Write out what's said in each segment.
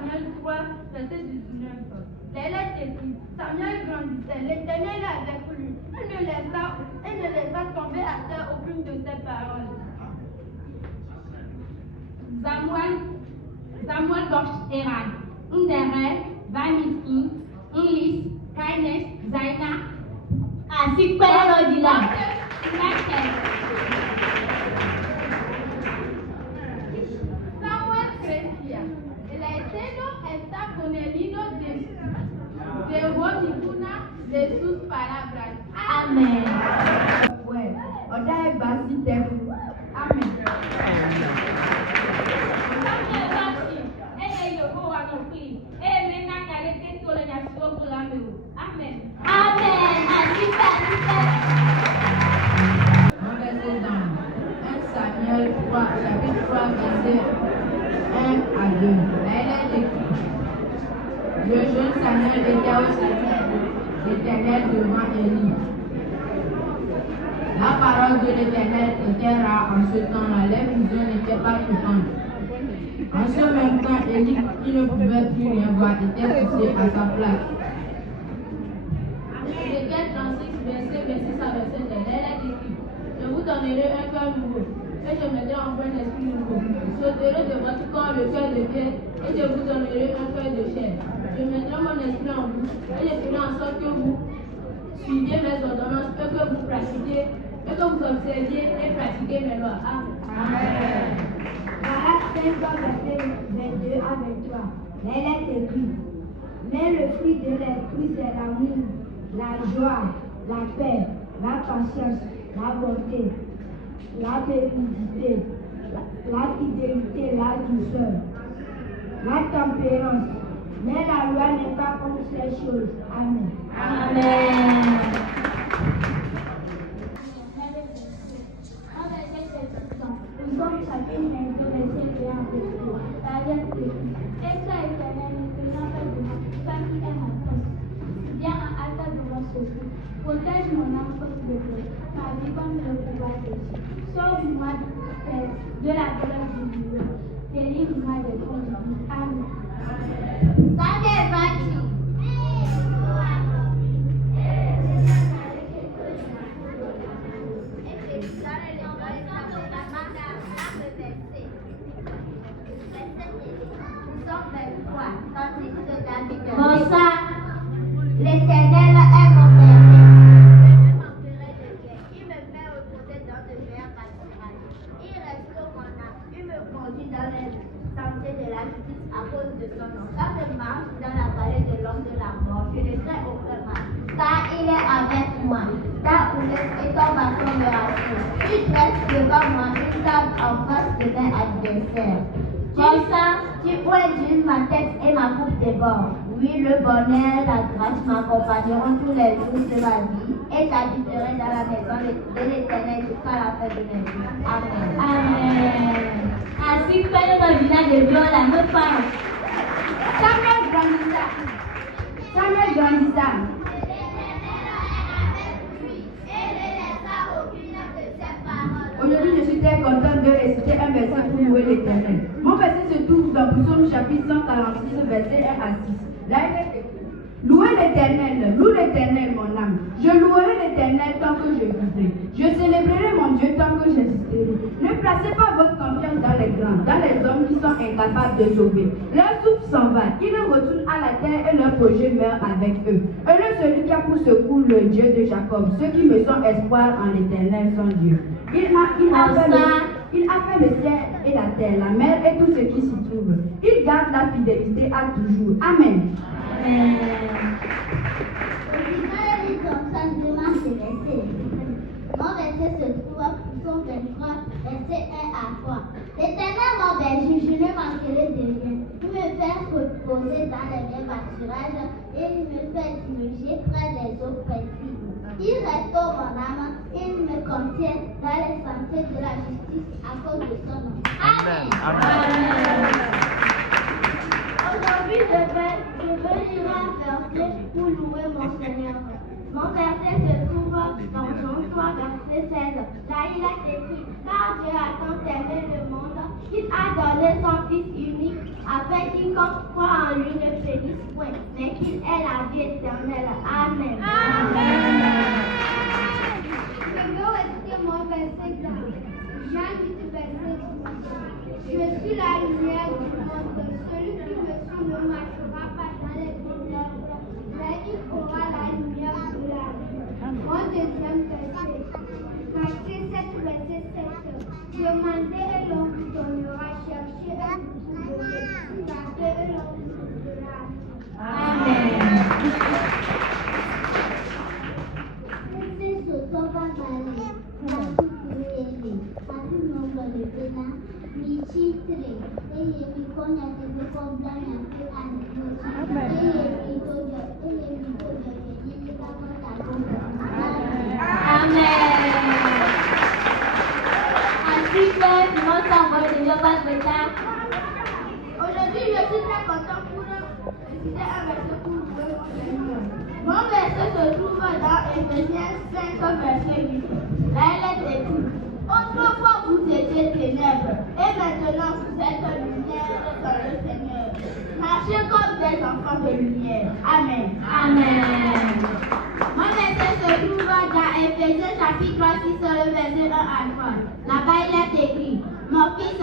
Samuel 3, verset 19. Les lettres écrites. Samuel grandissait, l'Éternel est avec lui. Il ne laissa tomber à terre aucune de ses paroles. Samuel Bosch Eran, Underer, Vamiski, Unlis, Kaines, Zaina, Asikpere Odila, Samuel crecía. El Eterno está con el hilo de Rodibuna de sus palabras. Amen. Ouais, on a basi tefu. Amen. Amen. On va essayer dans 1 Samuel 3, chapitre 3, verset 1 à 2. Là, il est écrit. Le jeune Samuel était au service de l'Éternel devant Élie. La parole de l'Éternel était rare en ce temps-là. Les visions n'étaient pas fréquentes. En ce même temps, Élie, qui ne pouvait plus rien voir, était poussé à sa place. Ézéchiel 36, verset 26 à verset 9. Elle est écrit. Je vous donnerai un cœur nouveau, et je mettrai en vous un esprit nouveau. Je ôterai de votre corps le cœur de pierre, et je vous donnerai un cœur de chair. Je mettrai mon esprit en vous, et je ferai en sorte que vous suiviez mes ordonnances, et que vous pratiquiez, et que vous observiez et pratiquiez mes lois. Amen. Galates 5, verset 22 à 23. Elle est écrite. Mais le fruit de l'esprit, c'est l'amour, la joie, la paix, la patience, la bonté, la bénédiction, la fidélité, la douceur, la tempérance. Mais la loi n'est pas comme ces choses. Amen. Amen. Nous sommes chacune intéressés et investis. La lettre écrite. Et ça éternel, nous faisons fait de moi, toi qui es ma force. Viens en hâte de mon secours. Protège mon âme comme de Dieu, ma vie comme le pouvoir de Dieu. Sauve-moi de la douleur du milieu. Délivre-moi de ton vie. Amen. L'Éternel est mon berger. Je ne manquerai de rien. Il me met au côté dans de verts pâturages. Il restaure mon âme. Il me conduit dans les sentiers de la justice à cause de son nom. Quand je marche dans la vallée de l'ombre de la mort, je ne crains aucun mal. Car il est avec moi. Ta houlette et ton bâton me rassurent. Il dresse devant moi une table en face de mes adversaires. Tu oins ma tête et ma coupe déborde. Oui, le bonheur, la grâce m'accompagneront tous les jours de ma vie et j'habiterai dans la maison de l'Éternel jusqu'à la fin de mes jours. Amen. Amen. Ainsi que le village de Dieu, la même femme. Samuel grandissa. Aujourd'hui, je suis très contente de réciter un verset pour louer l'Éternel. Mon verset se trouve dans Psaume chapitre 146, verset 1 à 6. Là, il est écrit. Louez l'Éternel, loue l'Éternel, mon âme. Je louerai l'Éternel tant que je vivrai. Je célébrerai mon Dieu tant que j'existerai. Ne placez pas votre confiance dans les grands, dans les hommes qui sont incapables de sauver. Leur souffle s'en va, ils retournent à la terre et leur projet meurt avec eux. Heureux celui qui a pour secours le Dieu de Jacob, ceux qui me sont espoir en l'Éternel son Dieu. Il a fait le ciel et la terre, la mer et tout ce qui s'y trouve. Il garde la fidélité à toujours. Amen. Mon verset se trouve à Psaume 23, verset 1 à 3. L'Éternel mon berger, je ne manquerai de rien. Il me fait reposer dans les verts pâturages et il me fait diriger près des eaux paisibles. Il restaure mon âme et il me contient dans les sentiers de la justice à cause de son nom. Amen. Aujourd'hui, je vais lire un verset pour louer mon Seigneur. Mon verset se trouve trouve dans Jean 3, verset 16. Là, il est écrit, car Dieu a tant aimé le monde qu'il a donné son Fils unique, afin qu'il croit en lui ne périsse point, mais qu'il ait la vie éternelle. Amen. Je veux rester mon verset dans Jean 8, verset 12. Je suis la lumière du monde. Celui qui me suit ne marchera pas dans les ténèbres, mais il aura la lumière de la vie. Mon deuxième verset, Matthieu 7, verset 7. Demandez et l'on vous donnera, cherchez et vous trouverez, frappez et l'on vous ouvrira. Amen. Aujourd'hui, je suis très content pour réciter un verset pour louer mon Seigneur. Mon verset se trouve dans Éphésiens 5, verset 8. Là, il est écrit, autrefois vous étiez ténèbres, et maintenant vous êtes lumière dans le Seigneur. Marchez comme des enfants de lumière. Amen. Amen. Mon verset se trouve dans Éphésiens chapitre 3, 6, le verset 1 à 3. Là-bas, il est écrit, mon fils,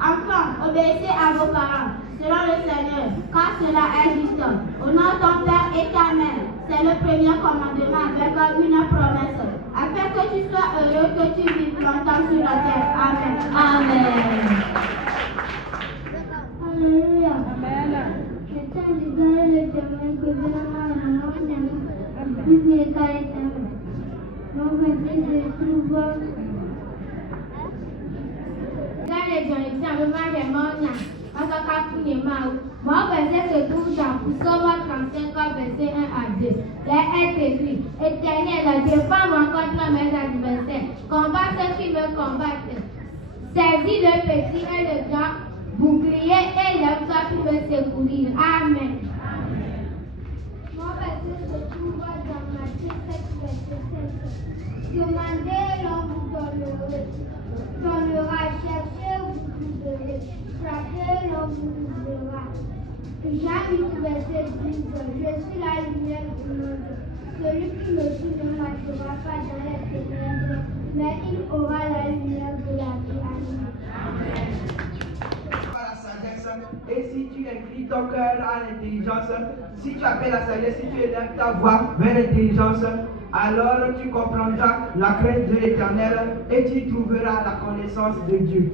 enfants, obéissez à vos parents, selon le Seigneur, car cela est juste. Honore ton Père éternel. C'est le premier commandement avec une promesse, afin que tu sois heureux, que tu vives longtemps sur la terre. Amen. Amen. Alléluia. C'est un disant le témoin que vraiment mon ami, vive les caractères. Mon verset se trouve Mon verset se trouve dans Psaume 35, verset 1 à 2. Là est écrit, Éternel, défends-moi contre mes adversaires, combat ceux qui me combattent. Saisis le petit et le grand bouclier et lève-toi pour me secourir. Amen. Mon verset se trouve dans Matthieu 7, verset 7. Demandez, l'on vous donnera, cherchez, vous trouverez, frappez, l'on vous ouvrira. Jean 8, verset 12. Je suis la lumière du monde. Celui qui me suit ne marchera pas dans les ténèbres, mais il aura la lumière de la vie. Amen. La sagesse, et si tu inclines ton cœur à l'intelligence, si tu appelles la sagesse, si tu élèves ta voix vers l'intelligence, alors tu comprendras la crainte de l'Éternel et tu trouveras la connaissance de Dieu.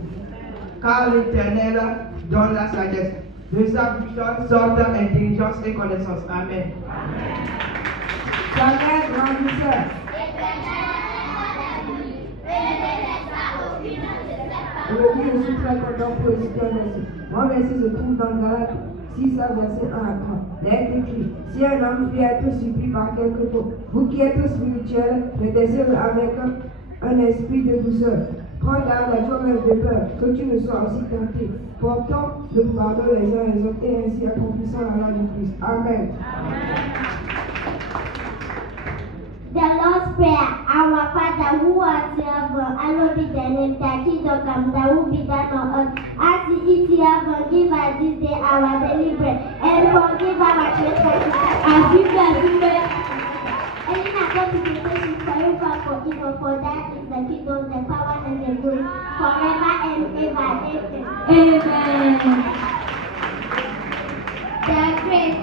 Car l'Éternel donne la sagesse. De sa bouche sortent intelligence et connaissance. Amen. Jamais grandisseur. Aujourd'hui, je suis très content pour réciter un verset. Mon verset se trouve dans Galates 6, verset 1 à 3. Il est écrit, si un homme veut être surpris par quelque chose, vous qui êtes spirituels, mettez-le avec un esprit de douceur. Prends garde à toi-même de peur, que tu ne sois aussi tenté. Portons le pardon les uns les autres et ainsi accomplissons la loi de Christ. Amen. The Lord's Prayer. Our Father who art in heaven, hallowed be thy name. Thy kingdom come, thy will be done on earth as it is in heaven. Give us this day our daily bread, and forgive our trespasses, as we forgive. And in our temptation, deliver us from evil, for thine is the kingdom, the power, and the glory, forever and ever. Amen. The grace,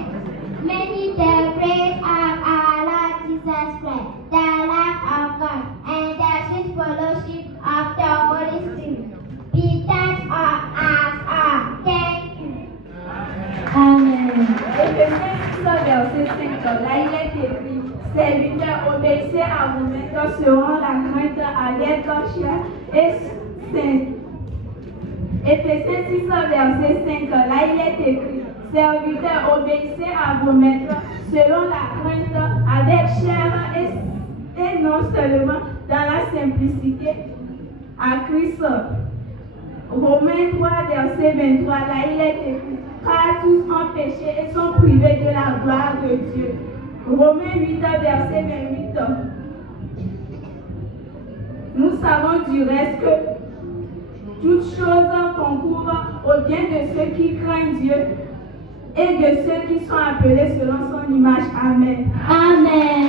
many the grace of our Lord Jesus Christ, the love of God, and the sweet fellowship of the Holy Spirit, be that of us all. Thank you. Amen. Éphésiens 6, verset 5, là il est écrit, serviteurs, obéissez à vos maîtres selon la crainte avec chair et sainte. Éphésiens 6, verset 5, là il est écrit, serviteurs, obéissez à vos maîtres selon la crainte avec chair et non seulement dans la simplicité à Christ. Romains 3, verset 23, là il est écrit, car tous ont péché et sont privés de la gloire de Dieu. Romains 8, verset 28. Nous savons du reste que toutes choses concourent au bien de ceux qui craignent Dieu et de ceux qui sont appelés selon son image. Amen. Amen.